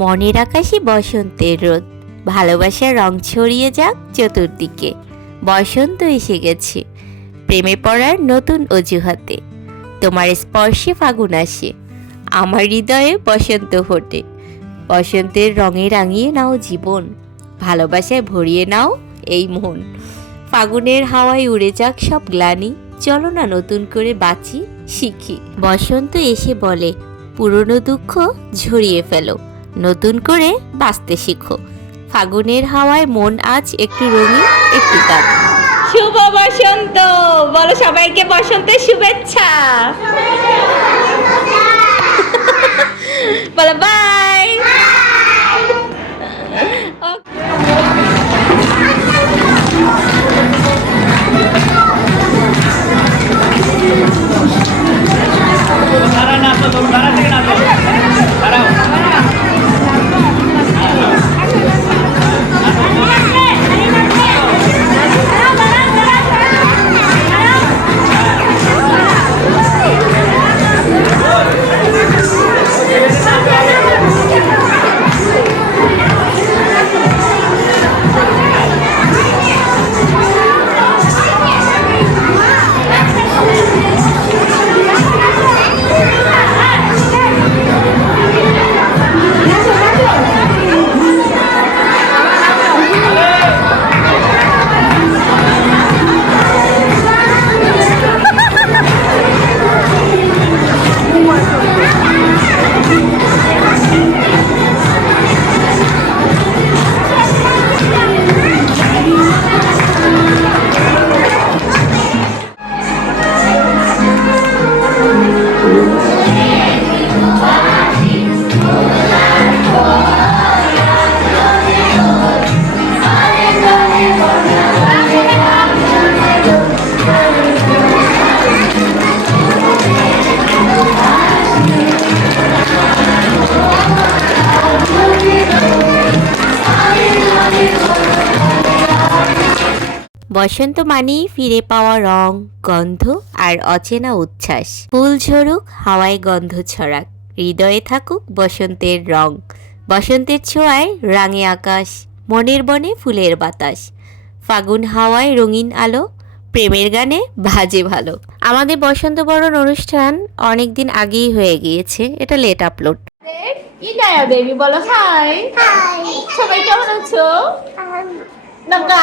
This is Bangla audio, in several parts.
মনের আকাশে বসন্তের রোদ, ভালোবাসার রং ছড়িয়ে যাক চতুর্দিকে। বসন্ত এসে গেছে, প্রেমে পড়ার নতুন অজুহাতে। তোমার স্পর্শে ফাগুন আসে, আমার হৃদয়ে বসন্ত ফোটে। বসন্তের রঙে রাঙিয়ে নাও জীবন, ভালোবাসায় ভরিয়ে নাও এই মন। ফাগুনের হাওয়ায় উড়ে যাক সব গ্লানি, চলো না নতুন করে বাঁচি শিখি। বসন্ত এসে বলে, পুরনো দুঃখ ঝরিয়ে ফেলো, নতুন করে বাঁচতে শিখো। ফাগুনের হাওয়ায় মন আজ একটু রঙিন, একটু গান। শুভ বসন্ত, বলো সবাইকে বসন্তের শুভেচ্ছা। বলো বাই। বসন্ত মানেই ফিরে পাওয়া রং, গন্ধ আর অচেনা উচ্ছ্বাস। ফুল ঝরুক, হাওয়ায় গন্ধ ছড়াক, হৃদয়ে থাকুক বসন্তের রং। বসন্তের ছোঁয়ায় রাঙে আকাশ, মনের বনে ফুলের বাতাস। ফাগুন হাওয়ায় রঙিন আলো, প্রেমের গানে বাজে ভালো। আমাদের বসন্ত বরণ অনুষ্ঠান অনেক দিন আগেই হয়ে গিয়েছে, এটা লেট আপলোড। ইনায়া বেবি বলো হাই। সবাই কেমন আছো?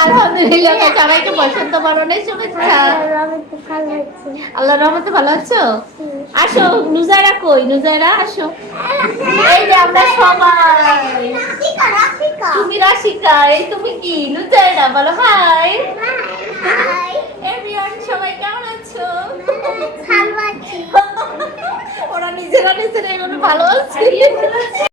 আলহামদুলিল্লাহ, সবাইকে বসন্ত বরণের শুভেচ্ছা। আল্লাহর রহমতে ভালো আছো? আসো, নুজারা কই? নুজারা আসো। এই যে আমরা সবাই। তুমি রাশিকা, এই তুমি কি? নুজারা বলো হাই। এভরিওয়ান, সবাই কেমন আছো? ওরা নিজেরা নিজেরা ভালো আছে।